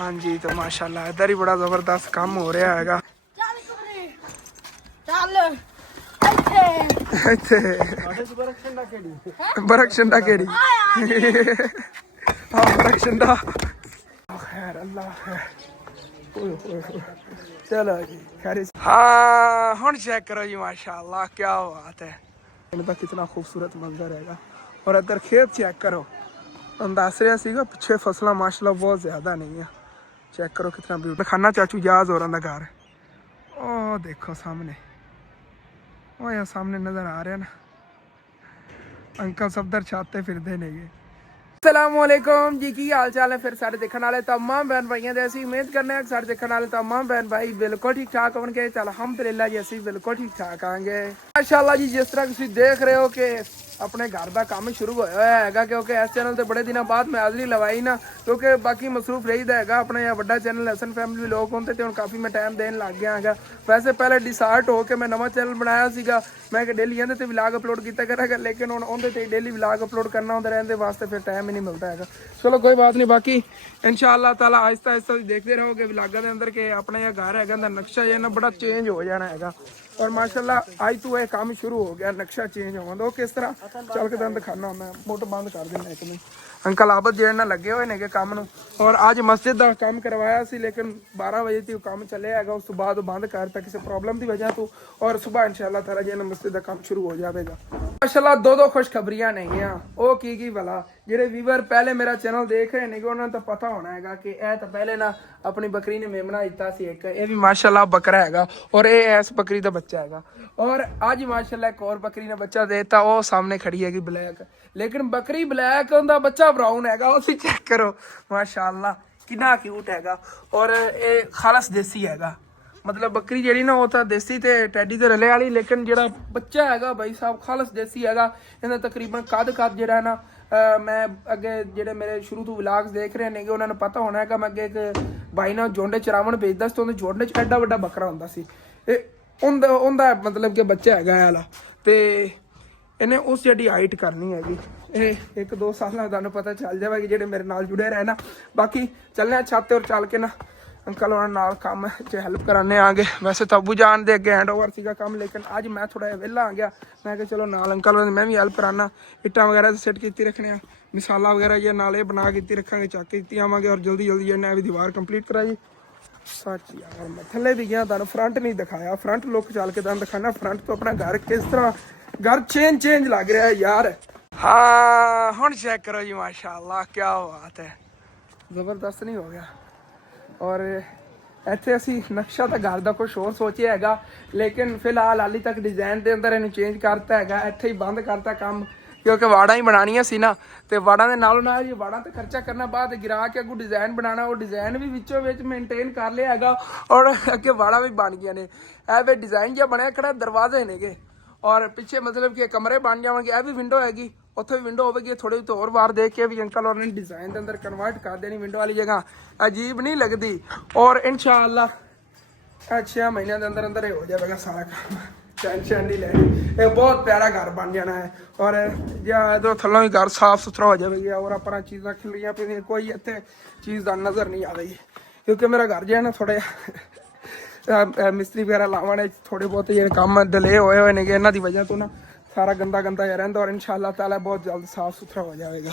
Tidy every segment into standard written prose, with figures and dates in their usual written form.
हाँ जी, तो माशाल्लाह इधर ही बड़ा जबरदस्त काम हो रहा है। बरक शंडा केड़ी हाँ बरक शंडा खैर अल्लाह खैर। चलो जी खैर। हाँ हुन चेक करो जी माशाल्लाह क्या बात है। इनका कितना खूबसूरत मंजर हैगा। और इधर खेत चेक करो। हम दस रहा सीगा पिछे फसलां माशाल्लाह बहुत ज़्यादा नहीं है। चेक करो कितना ब्यूटी। खाना चाचू जाज हो रहा घर। ओ देखो सामने, ओ यहाँ सामने नज़र आ रहे हैं ना अंकल सफदर छाते फिरते नहीं। अस्सलामुअलैकुम जी, की हाल चाल है फिर सारे देखने वाले तमाम बहन भाइयों दे। असीं उम्मीद करने हैं सारे देखने वाले तमाम बहन भाई बिल्कुल ठीक ठाक होंगे। चल अलहमदुलिल्लाह जी असीं बिल्कुल ठीक ठाक आएंगे माशाल्लाह जी। जिस तरह तुसीं देख रहे हो कि अपने घर का काम शुरू होया है, क्योंकि इस चैनल से बड़े दिनों बाद मैं हाज़री लवाई ना, क्योंकि बाकी मसरूफ रहीदा है अपने बड़ा चैनल हसन फैमिली लोग होंगे तो काफ़ी मैं टाइम देने लग गया है। वैसे पहले डिसार्ट हो के मैं नवा चैनल बनाया सीगा, मैं कि डेली इहदे ते व्लॉग अपलोड किया करेगा, लेकिन हुण उहदे ते डेली व्लॉग अपलोड करना होंदा रहंदे वास्ते फिर टाइम ही नहीं मिलता है। चलो कोई बात नहीं, बाकी इंशाअल्लाह ताला आहिस्ता आहिस्ता देखते रहोगे व्लॉगां दे अंदर के अपने यह घर है नक्शा जो है ना बड़ा चेंज हो जाना है। और माशाल्लाह आज तो यह काम शुरू हो गया, नक्शा चेंज होगा तो किस तरह चल के तुम दिखाना। मैं मोटर बंद कर देना एक मिनट। अंकल आबद जो ना लगे हुए ने काम नूं, और अज मस्जिद का काम करवाया सी, लेकिन 12 बजे तक काम चले है, उस तो बाद बंद करता किसी प्रॉब्लम की वजह तो। और सुबह इंशाअल्लाह ताला जो मस्जिद का काम शुरू हो जाएगा। माशाल्लाह दो खुशखबरियां नहीं है वो की भला। ਜਿਹੜੇ ਵੀਵਰ ਪਹਿਲੇ ਮੇਰਾ ਚੈਨਲ ਦੇਖ ਰਹੇ ਨੇ ਉਹਨਾਂ ਨੂੰ ਤਾਂ ਪਤਾ ਹੋਣਾ ਹੈਗਾ ਕਿ ਇਹ ਤਾਂ ਪਹਿਲੇ ਨਾ ਆਪਣੀ ਬੱਕਰੀ ਨੇ ਮੇਮਣਾ ਦਿੱਤਾ ਸੀ ਇੱਕ, ਇਹ ਵੀ ਮਾਸ਼ਾਅੱਲਾ ਬੱਕਰਾ ਹੈਗਾ ਔਰ ਇਹ ਇਸ ਬੱਕਰੀ ਦਾ ਬੱਚਾ ਹੈਗਾ। ਔਰ ਅੱਜ ਮਾਸ਼ਾਅੱਲਾ ਇੱਕ ਹੋਰ ਬੱਕਰੀ ਨੇ ਬੱਚਾ ਦੇ ਦਿੱਤਾ, ਉਹ ਸਾਹਮਣੇ ਖੜੀ ਹੈਗੀ ਬਲੈਕ, ਲੇਕਿਨ ਬੱਕਰੀ ਬਲੈਕ ਉਹਦਾ ਬੱਚਾ ਬਰਾਊਨ ਹੈਗਾ। ਉਹ ਤੁਸੀਂ ਚੈੱਕ ਕਰੋ ਮਾਸ਼ਾਅੱਲਾ ਕਿੰਨਾ ਕਿਊਟ ਹੈਗਾ। ਔਰ ਇਹ ਖਾਲਸ ਦੇਸੀ ਹੈਗਾ, मतलब बकरी जी ना वो तो देसी ते टैडी ते रले वाली, लेकिन जो बच्चा है भाई साहब खालस देसी है। इन्हें तकरीबन कद जो है ना मैं अगे जो मेरे शुरू तो व्लॉग्स देख रहे हैं उन्होंने पता होना है। मैं अगे एक भाई ना जोंडे चरावन भेजता तो उन्हें जोंडे च एडा वड्डा बकरा होंदा सी, उनका मतलब कि बच्चा है वाला, तो इन्हें उस जी हाइट करनी हैगी। ये 1-2 साल तुहानूं पता चल जाएगा कि जो मेरे नाल जुड़े रहे ना। बाकी चलने छत और चल के ना अंकल और नाल काम च हेल्प कराने आ गए। वैसे तो अबू जान दे अगे हैंड ओवर सीगा काम, लेकिन अज मैं थोड़ा वेला आ गया। मैं कि चलो नाल अंकल मैं भी हेल्प कराना। इट्टां वगैरह सेट की रखने, मिसाला वगैरह ये नाले बना के रखांगे, चक की आवांगे और जल्दी जल्दी जो भी दीवार कंप्लीट करा जी। सच यार मैं थले भी गया, तुहानूं फ्रंट नहीं दिखाया, फ्रंट लुक चल के तुहानूं दिखाना फ्रंट तो अपना घर किस तरह घर चेंज लग रहा है यार। हाँ हुण चेक करो जी माशाअल्लाह क्या बात है, जबरदस्त नहीं हो गया। और ਇੱਥੇ ਅਸੀਂ ਨਕਸ਼ਾ ਤਾਂ ਘਰ ਦਾ ਕੁਛ ਹੋਰ ਸੋਚਿਆ ਹੈਗਾ, ਲੇਕਿਨ ਫਿਲਹਾਲ ਹਾਲੀ ਤੱਕ ਡਿਜ਼ਾਈਨ ਦੇ ਅੰਦਰ ਇਹਨੂੰ ਚੇਂਜ ਕਰਤਾ ਹੈਗਾ। ਇੱਥੇ ਹੀ ਬੰਦ ਕਰਤਾ ਕੰਮ, ਕਿਉਂਕਿ ਵਾੜਾਂ ਹੀ ਬਣਾਉਣੀਆਂ ਸੀ ਨਾ, ਤੇ ਵਾੜਾਂ ਦੇ ਨਾਲੋਂ ਨਾਲ ਜੀ ਵਾੜਾਂ ਤੇ ਖਰਚਾ ਕਰਨਾ, ਬਾਅਦ ਗਿਰਾ ਕੇ ਅੱਗੋਂ ਡਿਜ਼ਾਈਨ ਬਣਾਉਣਾ, ਉਹ ਡਿਜ਼ਾਈਨ ਵੀ ਵਿੱਚੋਂ ਵਿੱਚ ਮੇਨਟੇਨ ਕਰ ਲਿਆ ਹੈਗਾ। ਔਰ ਅੱਗੇ ਵਾੜਾਂ ਵੀ ਬਣ ਗਈਆਂ ਨੇ। ਇਹ ਵੀ ਡਿਜ਼ਾਈਨ ਜਿਹਾ ਬਣਿਆ ਖੜਾ, ਦਰਵਾਜ਼ੇ ਨੇਗੇ ਔਰ ਪਿੱਛੇ मतलब कि ਕਮਰੇ ਬਣ ਜਾਣਗੇ। ਇਹ ਵੀ ਵਿੰਡੋ ਹੈਗੀ, ਉੱਥੇ ਵੀ ਵਿੰਡੋ ਹੋਵੇਗੀ। ਥੋੜੀ ਜਿਹੀ ਹੋਰ ਵਾਰ ਦੇਖ ਕੇ ਵੀ ਅੰਕਲ ਔਰ ਨੇ ਡਿਜ਼ਾਈਨ ਦੇ ਅੰਦਰ ਕਨਵਰਟ ਕਰ ਦੇਣੀ ਵਿੰਡੋ ਵਾਲੀ ਜਗ੍ਹਾ, ਅਜੀਬ ਨਹੀਂ ਲੱਗਦੀ। ਔਰ ਇਨਸ਼ਾਅੱਲਾ 6 ਮਹੀਨਿਆਂ ਦੇ ਅੰਦਰ ਅੰਦਰ ਹੋ ਜਾਵੇਗਾ ਸਾਰਾ ਕੰਮ, टेंशन नहीं लेनी। ये बहुत प्यारा घर बन जाना है। और जो थलों ही घर साफ सुथरा हो जाएगा और अपना चीज़ा खिलियाँ पी कोई इतने चीज़ का नज़र नहीं आएगी, क्योंकि मेरा घर जो है ना थोड़े मिस्त्री वगैरह लाने थोड़े बहुत ये काम डिले होए हुए ने, इन्हों की वजह तो ना सारा गंदा गंदा जा रहा। और इंशाअल्लाह ताला बहुत जल्द साफ सुथरा हो जाएगा।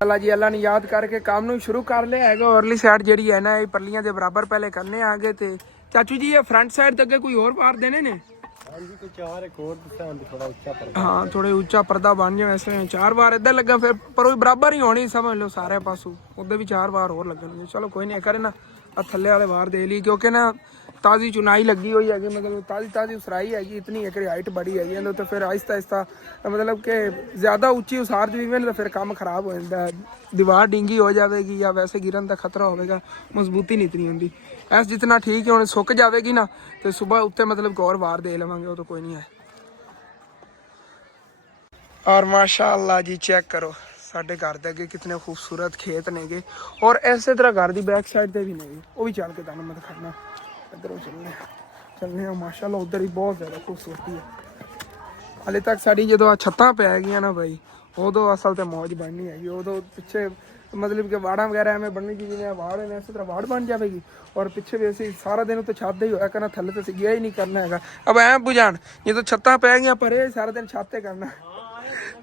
अल्लाह जी अल्लाह ने याद करके काम नूं शुरू कर लिया है। औरली साइड जी है ना ये परलियां के बराबर पहले करने आगे। तो चाचू जी ये फ्रंट साइड तक कोई और बार देने ने? हाँ थोड़े उच्चा पर्दा बन जाए, वैसे 4 बार इधर लगा फिर पर वो बराबर ही होनी समझ लो सारे पासों, उधर भी 4 बार और लगन। चलो कोई नहीं करे ना थले वाले बार दे ली, क्योंकि ना ताज़ी चुनाई लगी हुई है, मतलब ताज़ी उसराई हैगी। इतनी एक हाइट बड़ी हैगी तो फिर आहिस्ता आहिस्ता मतलब कि ज़्यादा उच्ची उसार दी भी तो फिर काम खराब हो जाता है, दीवार डिंगी हो जाएगी या वैसे गिरन का खतरा होगा, मजबूती नहीं इतनी होंगी। ऐस जितना ठीक है हम सुक जाएगी ना तो सुबह उत्ते मतलब और वार दे लवेंगे, वो तो कोई नहीं है। और माशाअल्लाह जी चेक करो साढ़े घर के अगे कितने खूबसूरत खेत नेगे। और इस तरह घर की बैक साइड से भी नहीं, वो भी चल के तुहानूं मैं दिखाना। इधरों चलने माशाअल्लाह उधर ही बहुत ज़्यादा खूबसूरती है। हाले तक साड़ी जो छत्तां पै गई ना भाई, उदों असल तो मौज बननी हैगी। उदों पिछे मतलब कि वाड़ा वगैरह एवं बनने की जिन्हें वाड़ ने इस तरह वाड़ बन जाएगी। और पिछे भी ऐसे सारा दिन उत्ते छत ही होया करना, थल्ले तो गया ही नहीं करना है। अब ऐ बुझान ये तो छत्तां पै गई पर सारा दिन छत करना,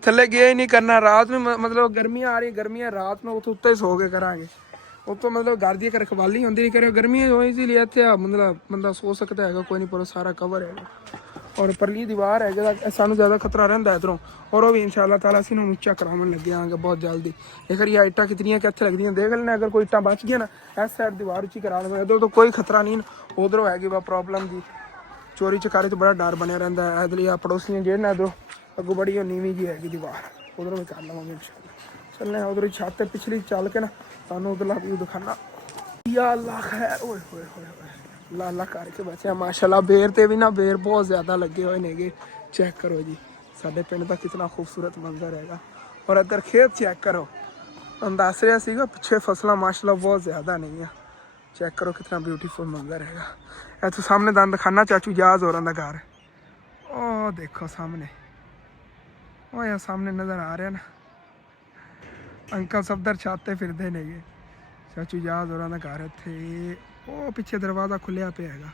थल्ले गया ही नहीं करना। रात में मतलब गर्मियां आ रही, गर्मियां रात में उत्ते ही सो के करांगे। उतो मतलब घर की रखवाली होंगी नहीं करे, गर्मियां हो इसीलिए इतने मतलब बंदा सो सकता है, कोई नहीं पर सारा कवर है। और परली दीवार है जरा सानू ज़्यादा खतरा रहता इधरों, और वो भी इंशाअल्लाह ताला असीं उच्चा करावन लगे आंगे बहुत जल्दी। एक बार यह इट्टां कितनी कितने लगदियां देख लेना, अगर कोई इट्टां बच गया ना इस साइड दीवार उच्ची करा लेंगे। इधर तो कोई खतरा नहीं, उधरों हैगी वा प्रॉब्लम की चोरी चकारी तो बड़ा डर बनया रहता है। इधर पड़ोसियां जेड़ ना इधरों अगों बड़ी नीवी जी हैगी दीवार, उधरों भी कर लवेंगे इंशाअल्लाह। चलने उधर छत पिछली चल के ना तुहानू उधरला व्यू दिखाना। या अल्लाह खैर, ओए होए होए लाला करके बचा माशाल्लाह। बेर ते भी ना बेर बहुत ज़्यादा लगे हुए नेगे, चेक करो जी साडे पिंड का कितना खूबसूरत मंजर हैगा। और इधर खेत चेक करो, हम दस रहा सीगा पिछे फसलां माशाल्लाह बहुत ज़्यादा नहीं है। चेक करो कितना ब्यूटीफुल मंजर हैगा। इत्थों सामने दंद खाना चाचू जाज होरां दा घर, ओ देखो सामने, ओ यार सामने नज़र आ रहा ना अंकल सफदर छाते फिरदे नेगे। चाचू जाज होरां दा घर इत्थे, ओ पिछे दरवाज़ा खुलिया पे हैगा,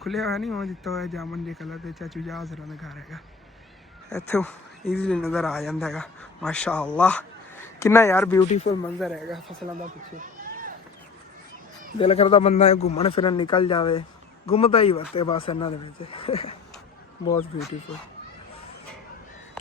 खुलिया हुआ नहीं हो दिता हुआ जामन जे कलर के। चाचू जाज होरां दा घर हैगा, इत्थों ईजीली नज़र आ जाता है माशाअल्लाह। कितना यार ब्यूटीफुल मंजर हैगा फसलों का पिछे। दिल करता बंदा घूमन फिरन निकल जाए, घूमता ही वरते बस इन्हों बहुत ब्यूटीफुल।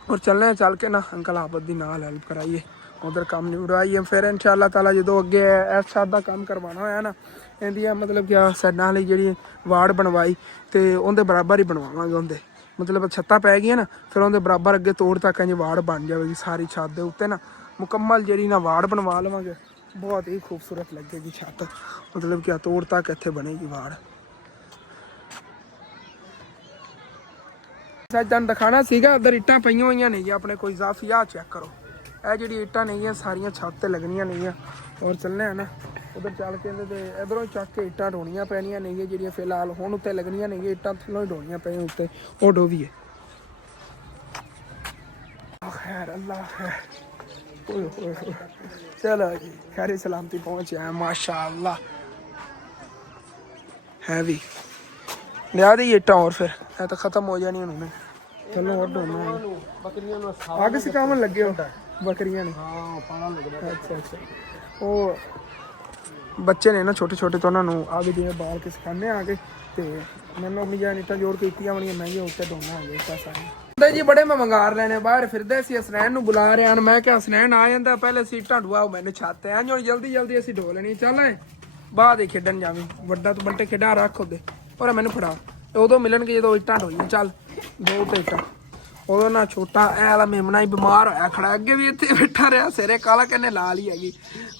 और चलने चल के ना अंकल आबद दी नाल हेल्प कराइए, उधर काम निपटाइए, फिर इंशाअल्लाह ताला जो अगे इस छत का काम करवाना होया ना इंदियां मतलब क्या साइडां वाली जी वार्ड बनवाई तो उनके बराबर ही बनवावांगे। उनके मतलब छत्तां पै गई ना फिर उनके बराबर अगे तोड़ तक इंज वार्ड बन जाएगी सारी छत के उत्ते ना मुकम्मल जी ना वार्ड बनवा लवांगे। बहुत ही खूबसूरत लगेगी छत, मतलब क्या तोड़ तक इत्थे बनेगी वार्ड। तुहानू दिखाना सीगा उधर इट्टां पईयां होईयां नहीं अपने कोई इजाफी, आ चेक करो यह जी इट्टां नहीं है सारियां छत ते लगनियां नहीं है। और चलने हैं ना उधर चल के इधरों चक के इट्टां ढोनियां पैनियां नहीं है जी फिलहाल हुण उत्ते लगनियां नहीं, इट्टां थल्लों ही ढोनियां पैनियां उत्ते, वो डोवी है। खैर अल्लाह खैर, चलो जी खैर सलामती पहुँच आए माशाअल्लाह। है भी लिया दी इट्टां और फिर है तो ख़त्म हो जानी उन्होंने। चलो और ढोना आगे से काम लगे हो बकरियां ने। अच्छा अच्छा, वो बच्चे ने ना छोटे छोटे तो उन्होंने आगे जिवें बाल के सिखाने आगे तो मैंने अपनी जान इट्टां जोड़ के इतनी बड़ियां महंगियां उत्ते ढोना आ गया सारे जी। बड़े मैं मंगार लेने बाहर फिरदे सी, हसनैन नूं बुला रहे हैं, मैं क्या हसनैन आ जाता पहले सीटां ढुआओ मैंने छत है हुण जल्दी जल्दी असीं ढो लेनी। चल बाद ही खेडन जावी वड्डा तू बंटे खेडा रख ओदे और मैनू फड़ा उदों मिलणगे जो इट्टां ढोईਆਂ। चल दो तो इट्टां उदों ना छोटा ऐ वाला मेमना ही बीमार होया खड़ा, अगे भी इत्थे बैठा रहा सिरे काला कहने ला ली हैगी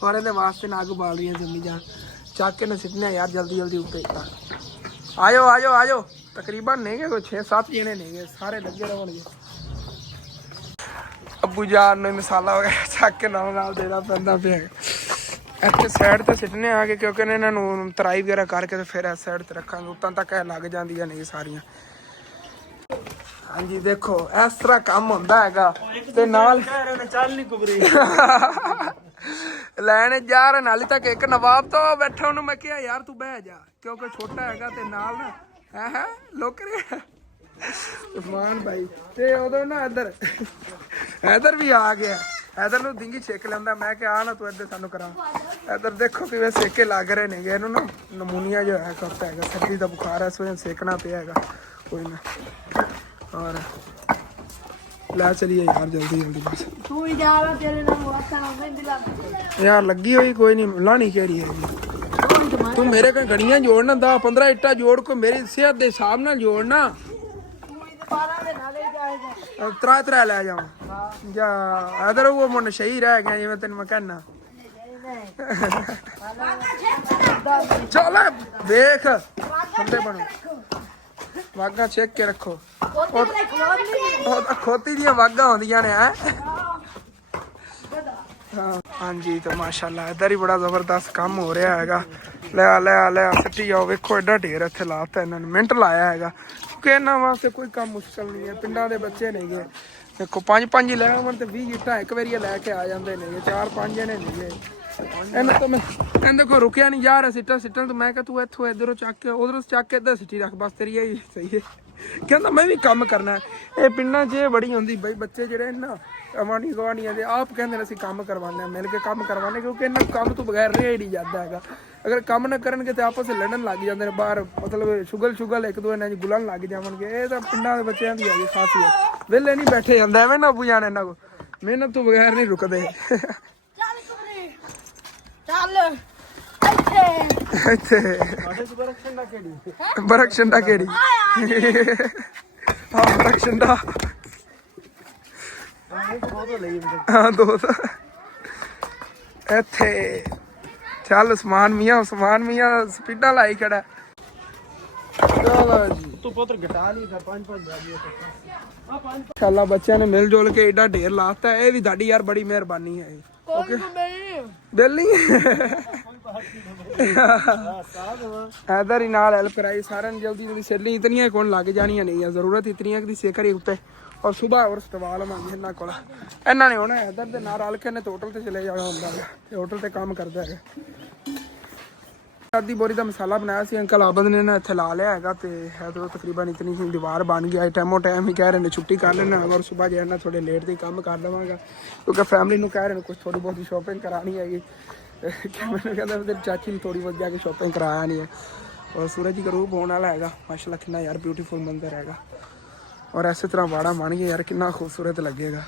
और ये वास्ते ना अग बाल रही जमी जान चक के ने सिटने यार जल्दी जल्दी उत्ते इट्टां। आजो आजो आजो तकरीबन नहीं गए कोई 6-7 जने नहीं गए सारे लगे रहोगे। अबू जान ने मसाला वगैरह चक के नाल देना पैंदा पिया इतने साइड तो सिटने आगे क्योंकि इन्होंने तराई वगैरह करके फिर इस साइड से रखा उत्तों तक लग जांदियां नहीं सारियां। हाँ जी देखो इस तरह काम होंदा हैगा ते नाल लैने जा रहे नाली तक एक नवाब तो बैठा उन्होंने मैं कहा यार तू बह जा क्योंकि छोटा हैगा ते नाल ना है लोकरी उस्मान भाई ते उदों ना इधर भी आ गया, इधर नूं डिंगी छेक लेंदा मैं क्या आ ना तू इधर सानू करा। इधर देखो किवें सेके लग रहे ने इहनूं ना नमूनिया जो है करता है सर्दी का बुखार है इस वजह सेकना पिया है कोई ना। और ला चलिए यार जल्दी जल्दी बस तू ही जा रहा तेरे नाम वास्ता यार लगी हुई कोई नहीं लानी कह रही है तू मेरे को घड़ियां जोड़ना 10-15 इट्टा जोड़ को मेरी सेहत के हिसाब नाल जोड़ना त्रै लै जावां जा इधर वो मुंड सही रह गया जिवें तेन मैं कहना। चल देख बंदे बनो वागा चेक के रखो खोती दियां वागा होंदियां ने हाँ जी। तो माशाल्लाह इधर ही बड़ा जबरदस्त काम हो रहा हैगा। लिया लिया लिया सट्टी जाओ वेखो एडा ढेर इत्थे लाता इन्होंने मिनट लाया हैगा क्योंकि इन्होंने वास्ते कोई काम मुश्किल नहीं है, पिंडां दे बच्चे नहीं गए ਦੇਖੋ 5 ਲੈ ਆਵਣ ਤੇ 20 ਇੱਟਾਂ ਇੱਕ ਵਾਰੀ ਲੈ ਕੇ ਆ ਜਾਂਦੇ ਨੇ 4-5 ਜਣੇ ਨੇ ਇਹਨਾਂ ਤੋਂ ਮੈਂ ਕਹਿੰਦੇ ਕੋ ਰੁਕਿਆ ਨਹੀਂ ਜਾ ਰਿਹਾ ਸਿੱਟਾਂ ਸਿੱਟਣ ਤੋਂ ਮੈਂ ਕਿਹਾ ਤੂੰ ਇੱਥੋਂ ਇੱਧਰੋਂ ਚੱਕ ਕੇ ਉਧਰੋਂ ਚੱਕ ਕੇ ਇੱਧਰ ਸਿੱਟੀ ਰੱਖ ਬਸ ਤੇਰੀ ਇਹੀ ਸਹੀ ਹੈ ਕਹਿੰਦਾ ਮੈਂ ਵੀ ਕੰਮ ਕਰਨਾ ਇਹ ਪਿੰਡਾਂ 'ਚ ਇਹ ਬੜੀ ਹੁੰਦੀ ਬਈ ਬੱਚੇ ਜਿਹੜੇ ਨਾ ਅਵਾਨੀ ਗਵਾਨੀਆਂ ਦੇ ਆਪ ਕਹਿੰਦੇ ਨੇ ਅਸੀਂ ਕੰਮ ਕਰਵਾਉਂਦੇ ਹਾਂ ਮਿਲ ਕੇ ਕੰਮ ਕਰਵਾਉਂਦੇ ਕਿਉਂਕਿ ਇਹਨਾਂ ਕੰਮ ਤੋਂ ਬਗੈਰ ਰਿਹਾ ਹੀ ਨਹੀਂ ਜਾਂਦਾ ਹੈਗਾ ਅਗਰ ਕੰਮ ਨਾ ਕਰਨਗੇ ਤੇ ਆਪਸ ਵਿੱਚ ਲੜਨ ਲੱਗ ਜਾਂਦੇ ਨੇ ਬਾਹਰ ਮਤਲਬ ਸ਼ੁਗਲ ਇੱਕ ਦੂਜੇ ਨਾਲ ਗੁਲਣ ਲੱਗ ਜਾਵਣਗੇ ਇਹ ਤਾਂ ਪਿੰਡਾਂ ਦੇ ਬੱਚਿਆਂ ਦੀ ਹੈਗੀ ਖਾਸੀਅਤ ਵਿਹਲੇ ਨਹੀਂ ਬੈਠੇ ਜਾਂਦਾ ਐਵੇਂ ਨਾ ਬੁਝਾਣ ਇਹਨਾਂ ਕੋਲ ਮਿਹਨਤ ਤੋਂ ਬਗੈਰ ਨਹੀਂ ਰੁਕਦੇ ਚੱਲ ਇੱਥੇ ਬਰਕਸ਼ੰਡਾ ਕਿਹੜੀ ਹਾਂ ਬਰਕਸ਼ੰਡਾ ਹਾਂ ਦੋ ਇੱਥੇ ਚੱਲ ਉਸਮਾਨ ਮੀਆਂ ਸਪੀਡਾਂ ਲਾਈ ਖੜਾ ਚਲੋ ਜੀ ਤੂੰ ਪੁੱਤਰ ਘਟਾ ਲਈ ਤਾਂ 5 ਇੰਸ਼ਾਅੱਲਾ ਬੱਚਿਆਂ ਨੇ ਮਿਲ ਜੁਲ ਕੇ ਏਡਾ ਢੇਰ ਲਾਤਾ ਇਹ ਵੀ ਤੁਹਾਡੀ ਯਾਰ ਬੜੀ ਮਿਹਰਬਾਨੀ ਹੈ ਓਕੇ ਦਿਲ ਨਹੀਂ ਇਧਰ ਹੀ ਨਾਲ ਹੈਲਪ ਕਰਾਈ ਸਾਰਿਆਂ ਨੇ ਜਲਦੀ ਸੈਲੀ ਇਤਨੀਆਂ ਕੌਣ ਲੱਗ ਜਾਣੀਆਂ ਨਹੀਂ ਆ ਜ਼ਰੂਰਤ ਇਤਨੀਆਂ ਦੀ ਸੇਕਰੀ ਉੱਤੇ ਔਰ ਸੁਬਾਹ ਔਰ ਸਟਵਾਲ ਮੰਗੇ ਇਹਨਾਂ ਕੋਲ ਇਹਨਾਂ ਨੇ ਹੁਣ ਇਧਰ ਦੇ ਨਾਲ ਰਲ ਕੇ ਨੇ ਹੋਟਲ ਤੇ ਚਲੇ ਜਾਣਾ ਹੁੰਦਾ ਹੈ ਤੇ ਹੋਟਲ ਤੇ ਕੰਮ ਕਰਦਾ ਹੈਗਾ आधी बोरी का मसाला बनाया सी अंकल आबद ने ना इत्थे ला लिया हैगा ते है तो तकरीबन इतनी ही दीवार बन गया टाइमो टाइम ही कह रहे हैं छुट्टी कर लेना और सुबह जो है ना थोड़े लेट ही काम कर लवांगा क्योंकि फैमिली को कह रहे हैं कुछ थोड़ी बहुत शॉपिंग करानी हैगी मैंने कहता तेरी चाची ने थोड़ी बहुत जाके शॉपिंग कराया नहीं है और सूरज जी गरूब होने वाला हैगा माशाल्लाह कितना यार ब्यूटीफुल मंजर हैगा और इस तरह वाड़ा बन गया यार कितना खूबसूरत लगेगा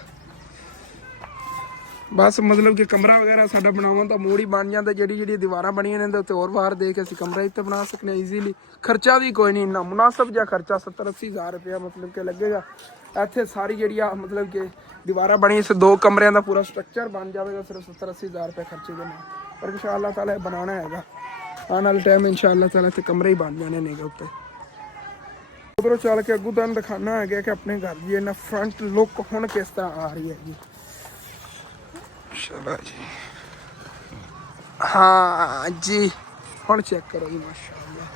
बस मतलब कि कमरा वगैरह साडा बनावन दा मूड ही बन जाता ਜਿਹੜੀ दीवारां बनियां ने ते और बाहर दे के ਅਸੀਂ कमरा इत्ते बना सकने ईजीली खर्चा भी कोई नहीं इन्ना मुनासिब जिहा खर्चा 70-80 हज़ार रुपया मतलब कि लगेगा ਇੱਥੇ ਸਾਰੀ ਜਿਹੜੀ ਆ मतलब कि दीवारां बनी इस 2 कमरिਆਂ ਦਾ पूरा स्ट्रक्चर बन जाएगा सिर्फ 70-80 हज़ार रुपये खर्चे ਦੇ ਨਾਲ पर इंशाअल्लाह ताला बनाना हैगा आने वाले टाइम इंशाअल्लाह ताला ते कमरे ही बन जाने ने उत्ते उधरों चल के अगू तुहानूं दिखाना है कि अपने घर की इन्ना फ्रंट लुक हुण किस तरह आ रही है चलो जी हाँ जी हुण चेक करो जी माशाअल्लाह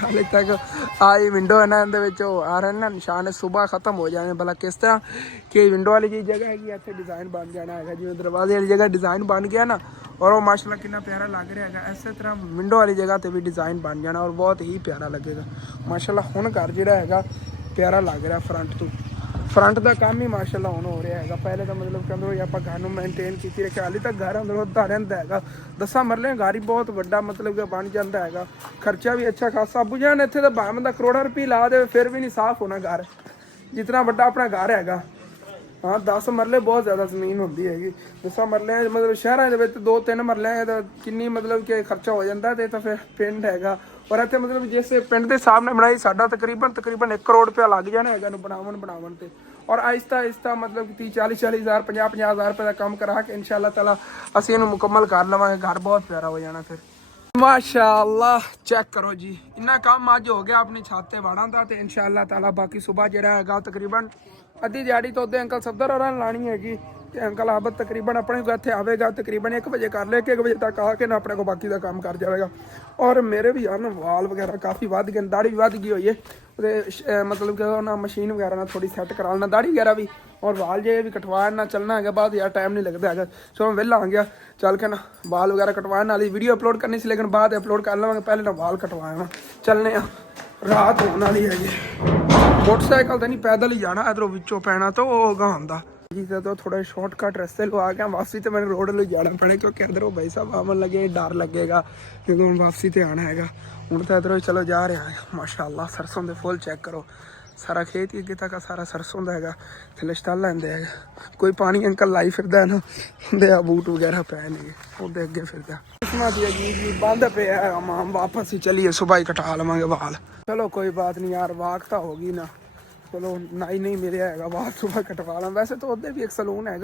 हाले तक आई विंडो है ना आ रहे ना निशान सुबह खत्म हो जाने भला किस तरह कि विंडो वाली जी जगह है इतने डिज़ाइन बन जाना है जिवें दरवाजे वाली जगह डिज़ाइन बन गया ना और वो माशाल्लाह कितना प्यारा लग रहा है इस तरह विंडो वाली जगह पर भी डिज़ाइन बन जाना और बहुत ही प्यारा लगेगा माशाल्लाह हुण घर जिहड़ा हैगा प्यारा लग रहा फ्रंट तो फ्रंट का काम ही माशाल्लाह हुण हो रहा है पहले तो मतलब कहते आप घर मेनटेन की रखे हाली तक घर अंदर उदा रहा है 10 मरले घर ही बहुत बड़ा मतलब कि बन जाता है खर्चा भी अच्छा खासा अबू जान इतने तो भावें दा करोड़ा रुपये ला दे फिर भी नहीं साफ होना घर जितना बड़ा अपना घर है हाँ 10 मरले बहुत ज़्यादा जमीन होती हैगी 10 मरले मतलब शहरों के 2-3 मरले तो किन्नी मतलब कि खर्चा हो जाता है तो फिर पिंड हैगा और इतने मतलब जिस पिंड के हिसाब ने बनाई साडा तकरीबन 1 करोड़ रुपया लग जाना है बनावन ते और आहिस्ता आहिस्ता मतलब 30-40 हज़ार 50 हज़ार रुपये का काम करा के इंशाअल्लाह ताला असीं इहनूं मुकम्मल कर लवांगे घर बहुत प्यारा हो जाना फिर माशाअल्लाह चेक करो जी इन्ना काम अज हो गया अपनी छत ते वाड़ां दा ते इंशाअल्लाह ताला बाकी सुबह जिहड़ा हैगा तकरीबन अद्धी दिहाड़ी तो उदे अंकल सफदर होरां लानी हैगी ते अंकल आबद तकरीबन अपने को इत्थे आवेगा तकरीबन 1 बजे कर ले 1 बजे तक आके ना अपने को बाकी का काम कर जाएगा और मेरे भी यार ना वाल वगैरह काफ़ी वध गए दाढ़ी भी वध गई हुई है तो मतलब कि ना मशीन वगैरह ना थोड़ी सैट करा लेना दाढ़ी वगैरह भी और वाल जे भी कटवाए ना चलना है बाद यार टाइम नहीं लगता है सो मैं वेला आ गया चल के ना वाल वगैरह कटवाने वाली वीडियो अपलोड करनी सी लेकिन बाद अपलोड कर लवांगे पहले ना वाल कटवाए चलने रात होने वाली है जी मोटरसाइकिल तो नहीं पैदल ही जाना इधरों विचों पैना तो होगा आंदा जी तो थोड़ा शॉर्टकट रस्ते लो आ गया वापसी तो मैंने रोड लो जाना पैना क्योंकि इधरों भाई साहब आवन लगे डर लगेगा क्योंकि हम वापसी तो आना है हूँ तो इधरों चलो जा रहा है माशाअल्लाह सरसों के फुल चेक करो सारा खेत ही अगे तक सारा सरसों का है थले स्टल आते है कोई पानी अंकल लाई फिर ना दे बूट वगैरह पै नहीं उनके अगे फिर बंद पे हम वापस ही चलिए सुबह ही कटा लवेंगे वाल चलो कोई बात नहीं यार वाक तो होगी ना चलो नाई नहीं मिले है वाल सुबह कटवा ला वैसे तो उधर भी एक सलून है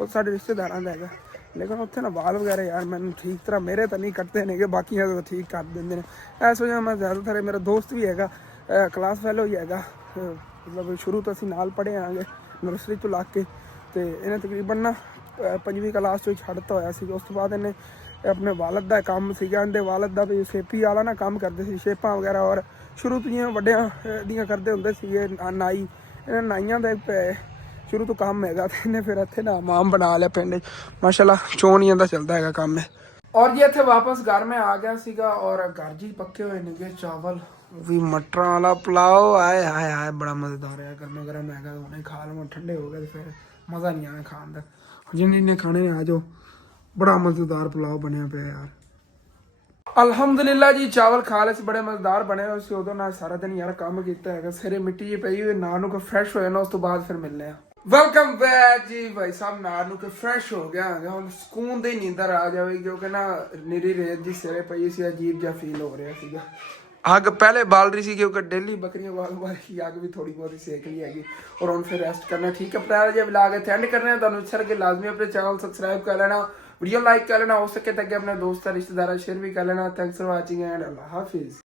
वो साढ़े रिश्तेदारों का है लेकिन उत्थे ना वाल वगैरह यार मैंने ठीक तरह मेरे तो नहीं कटते नहीं बाकी तो ठीक कर देंगे इस वजह मैं ज़्यादातर मेरा दोस्त भी है क्लास फैलो ही है मतलब शुरू तो असीं नाल पढ़े आंगे नर्सरी तो लग के तो इन्हें तकरीबन ना 5वीं क्लास चो छड्डता होया सी उस तो बाद इन्हें अपने वालद का काम सीगा इहदे वालद का भी सेपी वाला ना काम करते सी शेपां वगैरह और शुरू तो जिवें वड्डियां दियां करदे हुंदे सीगे नाई ਇਹਨਾਂ ਨਾਈਆਂ ਦਾ ਸ਼ੁਰੂ ਤੋਂ ਕੰਮ ਹੈਗਾ ਤੇ ਇਹਨੇ ਫਿਰ ਇੱਥੇ ਨਾ ਮਾਮ ਬਣਾ ਲਿਆ ਪਿੰਡ 'ਚ ਮਾਸ਼ਾਅੱਲਾ ਚੋਣੀਆਂ ਦਾ ਚੱਲਦਾ ਹੈਗਾ ਕੰਮ ਹੈ। ਔਰ ਜੀ ਇੱਥੇ ਵਾਪਸ ਘਰ ਮੈਂ ਆ ਗਿਆ ਸੀਗਾ ਔਰ ਘਰ ਜੀ ਪੱਕੇ ਹੋਏ ਨੇਗੇ ਚਾਵਲ ਵੀ ਮਟਰਾਂ ਵਾਲਾ ਪੁਲਾਓ ਆਏ ਹਾਏ ਹਾਏ ਬੜਾ ਮਜ਼ੇਦਾਰ ਹੈ ਗਰਮਾ ਗਰਮ ਹੈਗਾ ਉਹਨੇ ਖਾ ਲਵਾਂ ਠੰਡੇ ਹੋ ਗਏ ਤੇ ਫਿਰ ਮਜ਼ਾ ਨਹੀਂ ਆਇਆ ਖਾਣ ਦਾ ਜਿਹਨੇ ਖਾਣੇ ਨੇ ਆ ਜਾਓ ਬੜਾ ਮਜ਼ੇਦਾਰ ਪੁਲਾਓ ਬਣਿਆ ਪਿਆ ਯਾਰ ਅਲਹਮਦੁਲਿਲਾ ਜੀ ਚਾਵਲ ਖਾ ਲਏ ਸੀ ਬੜੇ ਮਜ਼ੇਦਾਰ ਬਣੇ ਹੋਏ ਸੀ ਉਦੋਂ ਨਾਲ ਸਾਰਾ ਦਿਨ ਯਾਰ ਕੰਮ ਕੀਤਾ ਹੈਗਾ ਸਿਰੇ ਮਿੱਟੀ ਜਿਹੀ ਪਈ ਹੋਈ ਨਾ ਨੂੰ ਕੋ ਫਰੈਸ਼ ਹੋਇਆ ਨਾ ਉਸ ਤੋਂ ਬਾਅਦ ਫਿਰ ਮਿਲਨੇ ਆ ਵੈਲਕਮ ਬੈਕ ਜੀ ਭਾਈ ਸਾਹਿਬ ਨਾਲ ਨੂੰ ਕਿ ਫਰੈਸ਼ ਹੋ ਗਿਆ ਹੁਣ ਸਕੂਨ ਦੀ ਨੀਂਦਰ ਆ ਜਾਵੇ ਕਿਉਂਕਿ ਨਾ ਨਿਰੀ ਰੇਤ ਦੀ ਸਿਰੇ ਪਈ ਸੀ ਅਜੀਬ ਜਿਹਾ ਫੀਲ ਹੋ ਰਿਹਾ ਸੀਗਾ ਅੱਗ ਪਹਿਲੇ ਬਾਲ ਰਹੀ ਸੀ ਕਿਉਂਕਿ ਡੇਲੀ ਬੱਕਰੀਆਂ ਬਾਲ की ਅੱਗ भी थोड़ी बहुत सेक ली हैगी और हम फिर रेस्ट करना ठीक है प्यार जब लाग एंड करने हैं तो अच्छा लगे लाजमी अपने चैनल सब्सक्राइब कर लेना वीडियो लाइक कर लेना हो सके तक अपने दोस्त रिश्तेदार शेयर भी कर लेना thanks for watching and Allah Hafiz.